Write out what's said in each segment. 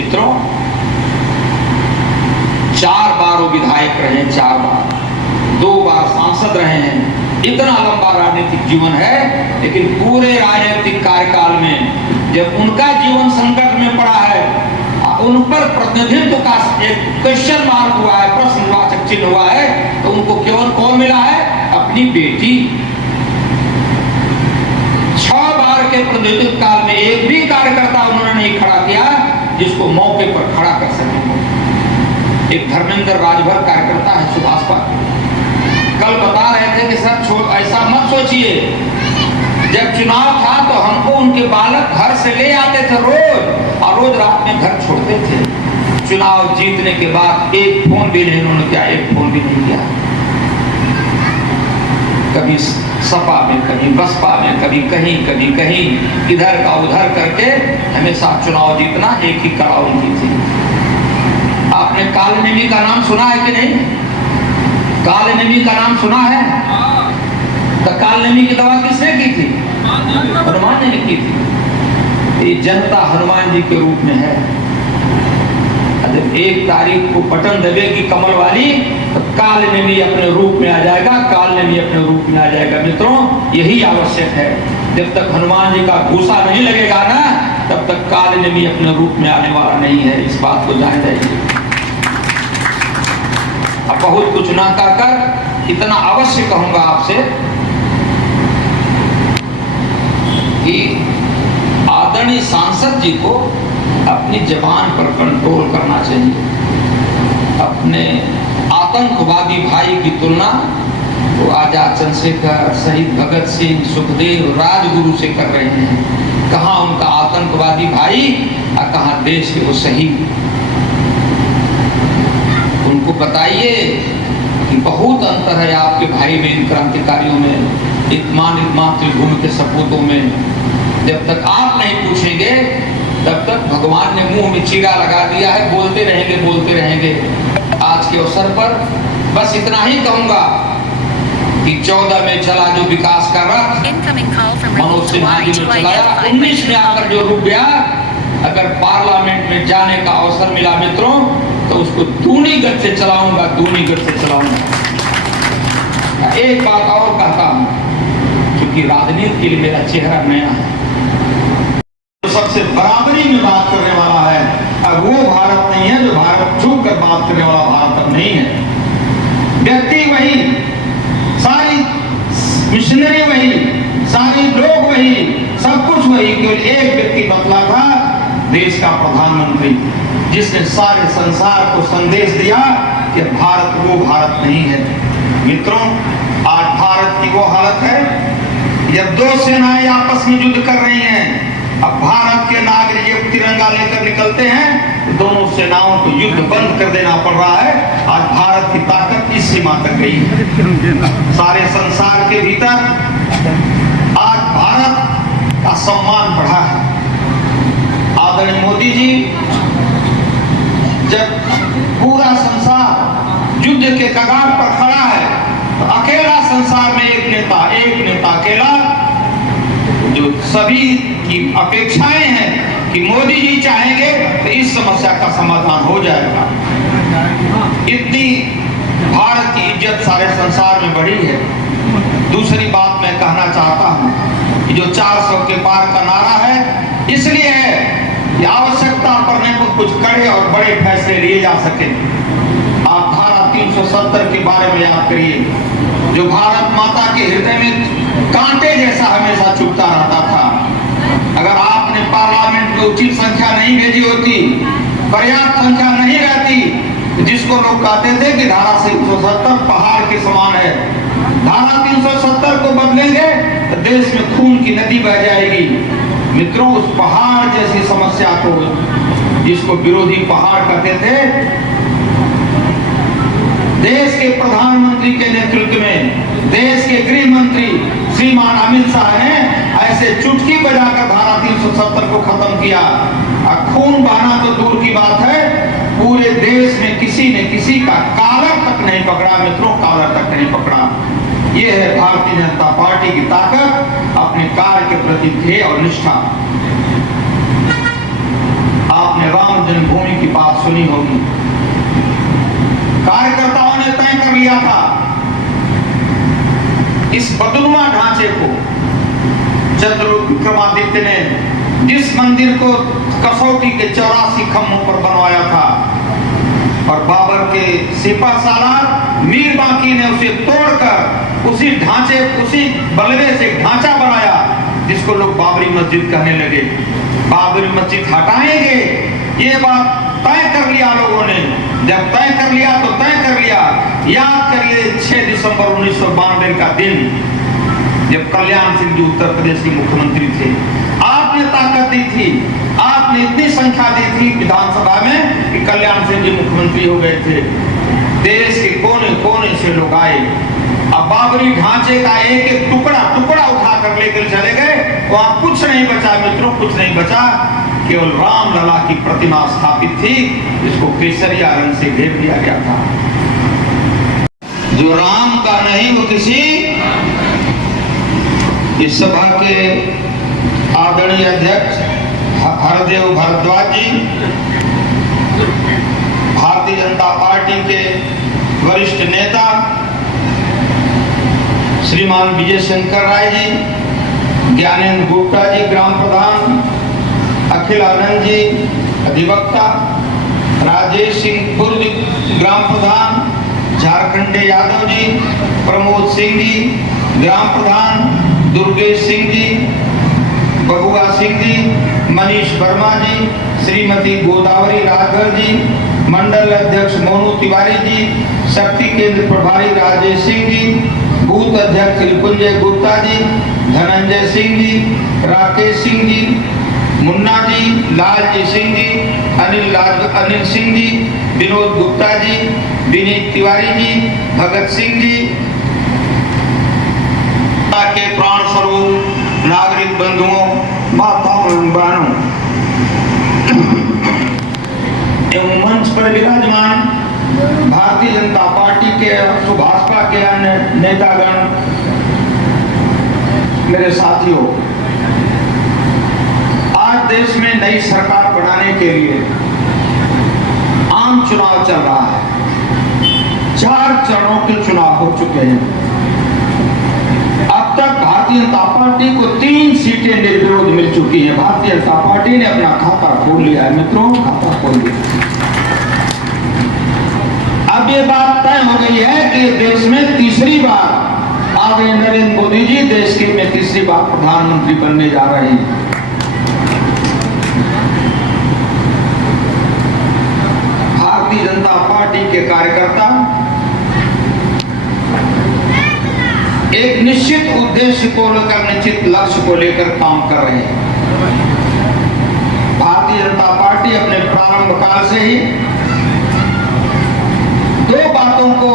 मित्रों, 4 बार वो विधायक रहे, 4 बार, 2 बार सांसद रहे हैं। इतना लंबा राजनीतिक जीवन है, लेकिन पूरे राजनीतिक कार्यकाल में जब उनका जीवन संकट में पड़ा है, उन पर प्रतिनिधित्व का एक क्वेश्चन मार्क हुआ है, प्रश्नवाचक चिन्ह हुआ है, तो उनको केवल कौन मिला है? अपनी बेटी। 6 बार के प्रतिनिधित्व काल में एक भी कार्यकर्ता उन्होंने नहीं खड़ा किया जिसको मौके पर खड़ा कर सके। एक धर्मेंद्र राजभर कार्यकर्ता है सुभाष पाटिल, कल बता रहे थे कि सर ऐसा मत सोचिए, जब चुनाव था तो हमको उनके बालक घर से ले आते थे रोज, और रोज रात में घर छोड़ते थे। चुनाव जीतने के बाद एक फोन भी नहीं उन्होंने किया, एक फोन भी नहीं किया। कभी सपा में, कभी बसपा में, कभी कहीं, कभी कहीं, इधर का उधर करके हमेशा चुनाव जीतना एक ही कड़ा उनकी थी। आपने कालनेमी का नाम सुना है कि नहीं? कालनेमी का नाम सुना है? तो कालनेमी की दवा किसने की थी? हनुमान ने की थी। ये जनता हनुमान जी के रूप में है। जब 1 तारीख को बटन दबेगी कमल वाली, तो कालनेमी अपने रूप में आ जाएगा, कालनेमी अपने रूप में आ जाएगा। मित्रों, यही आवश्यक है। जब तक हनुमान जी का घूसा नहीं लगेगा ना, तब तक कालनेमी अपने रूप में आने वाला नहीं है। इस बात को जान जाइए। अब बहुत कुछ ना कहकर इतना अवश्य कहूंगा आपसे कि आदरणीय सांसद जी को अपनी जबान पर कंट्रोल करना चाहिए। अपने आतंकवादी भाई की तुलना वो आजाद चंद्रशेखर, शहीद भगत सिंह, सुखदेव, राजगुरु से कर रहे हैं। कहाँ उनका आतंकवादी भाई और कहाँ देश के वो शहीद। उनको बताइए कि बहुत अंतर है आपके भाई में, इन क्रांतिकारियों में, इत्मान मातृभूमि के सपूतों में। जब तक आप नहीं पूछेंगे, तब तक भगवान ने मुंह में चीरा लगा दिया है, बोलते रहेंगे, बोलते रहेंगे। आज के अवसर पर बस इतना ही कहूंगा कि 14 में चला जो विकास का रथ, मनोज सिन्हा जी ने चलाया, 19 में आकर जो रुक गया, अगर पार्लियामेंट में जाने का अवसर मिला मित्रों, तो उसको दूनी गति से चलाऊंगा, दूनी गति से चलाऊंगा। एक बात और कहता हूं, क्योंकि राजनीति के लिए मेरा चेहरा नया है। तो सबसे बराबरी में बात करने वाला है, अब वो भारत नहीं है जो भारत छूट कर बात करने वाला भारत अब नहीं है। व्यक्ति वही, सारी मिशनरी वही, सारे लोग वही, सब कुछ वही, केवल एक व्यक्ति बदला था, देश का प्रधानमंत्री, जिसने सारे संसार को संदेश दिया कि भारत वो भारत नहीं है। मित्रों, आज भारत की वो हालत है, जब 2 सेनाएं आपस में युद्ध कर रही हैं, अब भारत के नागरिक जब तिरंगा लेकर निकलते हैं, तो दोनों सेनाओं को युद्ध बंद कर देना पड़ रहा है। आज भारत की ताकत इस सीमा तक गई है। सारे संसार के भीतर आज भारत का सम्मान बढ़ा है। आदरणीय मोदी जी, जब पूरा संसार युद्ध के कगार पर खड़ा है, तो अकेला संसार में एक नेता अकेला, जो सभी की अपेक्षाएं हैं कि मोदी जी चाहेंगे तो इस समस्या का समाधान हो जाएगा। इतनी भारत की इज्जत सारे संसार में बढ़ी है। दूसरी बात मैं कहना चाहता हूं कि जो 400 के पार का नारा है, इसलिए है कि आवश्यकता पड़ने पर कुछ कड़े और बड़े फैसले लिए जा सके। आप धारा 370 के बारे में याद करिए, जो भारत माता के हृदय में कांटे जैसा हमेशा चुभता रहता था। अगर आपने पार्लियामेंट में उचित संख्या नहीं भेजी होती, पर्याप्त संख्या नहीं रहती, जिसको लोग कहते थे कि धारा 370 पहाड़ के समान है, धारा 370 को बदलेंगे तो देश में खून की नदी बह जाएगी। मित्रों, उस पहाड़ जैसी समस्या को, जिसको विरोधी पहाड़ कहते थे, देश के प्रधानमंत्री के नेतृत्व में देश के गृह मंत्री श्रीमान अमित शाह ने ऐसे चुटकी बजाकर धारा 370 को खत्म किया। खून बहाना तो दूर की बात है, पूरे देश में किसी ने किसी का कॉलर तक नहीं पकड़ा। मित्रों, कॉलर तक नहीं पकड़ा। ये है भारतीय जनता पार्टी की ताकत, अपने कार्य के प्रति ध्येय और निष्ठा। आप आपने राम जन्मभूमि की बात सुनी होगी। कार्यकर्ताओं ने तय कर लिया था इस बदनुमा ढांचे को। चंद्रगुप्त विक्रमादित्य ने जिस मंदिर को कसौटी के 84 खम्भों पर बनवाया था और बाबर के सिपह सालार मीर बांकी ने उसे तोड़कर उसी ढांचे, उसी बलवे से ढांचा बनाया जिसको लोग बाबरी मस्जिद कहने लगे। बाबरी मस्जिद हटाएंगे, ये बात तय कर लिया लोगों ने। जब तय कर लिया तो तय कर लिया। याद करिए 6 दिसंबर 1992 का दिन, जब कल्याण सिंह जी उत्तर प्रदेश के मुख्यमंत्री थे। आपने ताकत दी थी, आपने इतनी संख्या दी थी विधानसभा में कि कल्याण सिंह जी मुख्यमंत्री हो गए थे। देश के कोने कोने से लोग आए। अब बाबरी ढांचे का एक एक टुकड़ा उठा कर लेकर चले गए। वहां कुछ नहीं बचा मित्रों, कुछ नहीं बचा। केवल राम लला की प्रतिमा स्थापित थी, जिसको केसरिया रंग से घेर दिया गया था। जो राम का नहीं वो किसी। इस सभा के आदरणीय अध्यक्ष हरदेव भारद्वाज जी, भारतीय जनता पार्टी के वरिष्ठ नेता श्रीमान विजय शंकर राय जी, ज्ञानेंद्र गुप्ता जी ग्राम प्रधान, अखिल आनंद जी अधिवक्ता, राजेश सिंह पूर्व ग्राम प्रधान, झारखंडे यादव जी, प्रमोद सिंह जी ग्राम प्रधान, दुर्गेश सिंह जी, बबुआ सिंह जी, मनीष वर्मा जी, श्रीमती गोदावरी राजभर जी, मंडल अध्यक्ष मोनू तिवारी जी, शक्ति केंद्र प्रभारी राजेश सिंह जी, बूथ अध्यक्ष रिपुंजय गुप्ता जी, धनंजय सिंह जी, राकेश सिंह जी, मुन्ना जी, लालजी सिंह जी, अनिल सिंह जी, विनोद गुप्ता जी, विनीत तिवारी जी, भगत सिंह जी, के प्राण स्वरूप नागरिक बंधुओं, माताओं एवं बहनों एवं मंच पर विराजमान भारतीय जनता पार्टी के, भाजपा के अन्य नेतागण, मेरे साथियों, आज देश में नई सरकार बनाने के लिए आम चुनाव चल रहा है। 4 चरणों के चुनाव हो चुके हैं। अब तक भारतीय जनता पार्टी को 3 सीटें निर्विरोध मिल चुकी हैं। भारतीय जनता पार्टी ने अपना खाता खोल लिया है मित्रों, खाता खोल लिया। अब ये बात तय हो गई है कि देश में तीसरी बार आदरणीय नरेंद्र मोदी जी देश के में तीसरी बार प्रधानमंत्री बनने जा रहे हैं। भारतीय जनता पार्टी के कार्यकर्ता एक निश्चित उद्देश्य को लेकर, निश्चित लक्ष्य को लेकर काम कर रहे हैं। भारतीय जनता पार्टी अपने प्रारंभ काल से ही 2 बातों को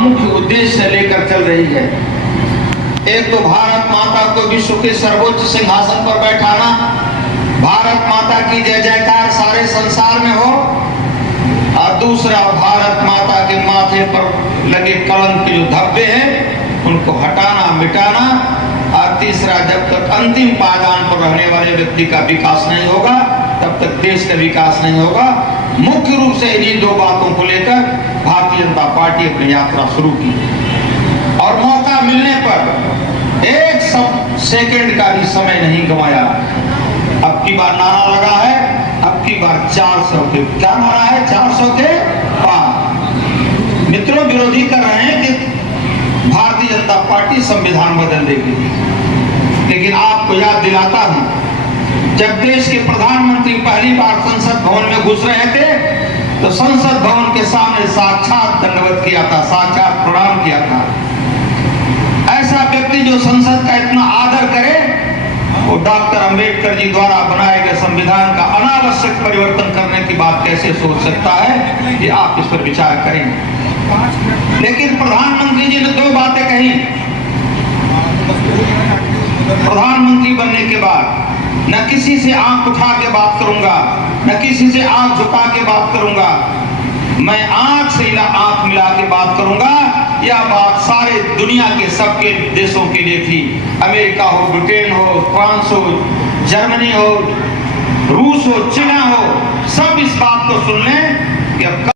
मुख्य उद्देश्य लेकर चल रही है। एक तो भारत माता को विश्व के सर्वोच्च सिंहासन पर बैठाना, भारत माता की जय जयकार सारे संसार में हो, और दूसरा भारत माता के माथे पर लगे कलंक के जो धब्बे हैं उनको हटाना, मिटाना, और तीसरा जब तक अंतिम पायदान पर रहने वाले व्यक्ति का विकास नहीं होगा तब तक देश का विकास नहीं होगा। मुख्य रूप से इन्हीं 2 बातों को लेकर भारतीय जनता पार्टी अपनी यात्रा शुरू की और मौका मिलने पर 1 सेकंड का भी समय नहीं गंवाया। अब की बार नारा लगा है, अब की बार 400 के, क्या नारा है? 400 के पार। मित्रों, विरोधी कर रहे हैं कि भारतीय जनता पार्टी संविधान बदल देगी, लेकिन आपको याद दिलाता हूं, जब देश के प्रधानमंत्री पहली बार संसद भवन में घुस रहे थे तो संसद भवन के सामने साक्षात दंडवत किया था, साक्षात प्रणाम किया था। ऐसा व्यक्ति जो संसद का इतना आदर करे, वो डॉक्टर अंबेडकर जी द्वारा बनाए गए संविधान का अनावश्यक परिवर्तन करने की बात कैसे सोच सकता है? ये आप इस पर विचार करें। लेकिन प्रधानमंत्री जी ने 2 बातें कही। प्रधानमंत्री बनने के बाद न किसी से आंख उठा के बात करूंगा, न किसी से आंख झुका के बात करूंगा, मैं आंख से आंख मिला के बात करूंगा। यह बात सारे दुनिया के सबके देशों के लिए थी। अमेरिका हो, ब्रिटेन हो, फ्रांस हो, जर्मनी हो, रूस हो, चाइना हो, सब इस बात को सुन लें कि अब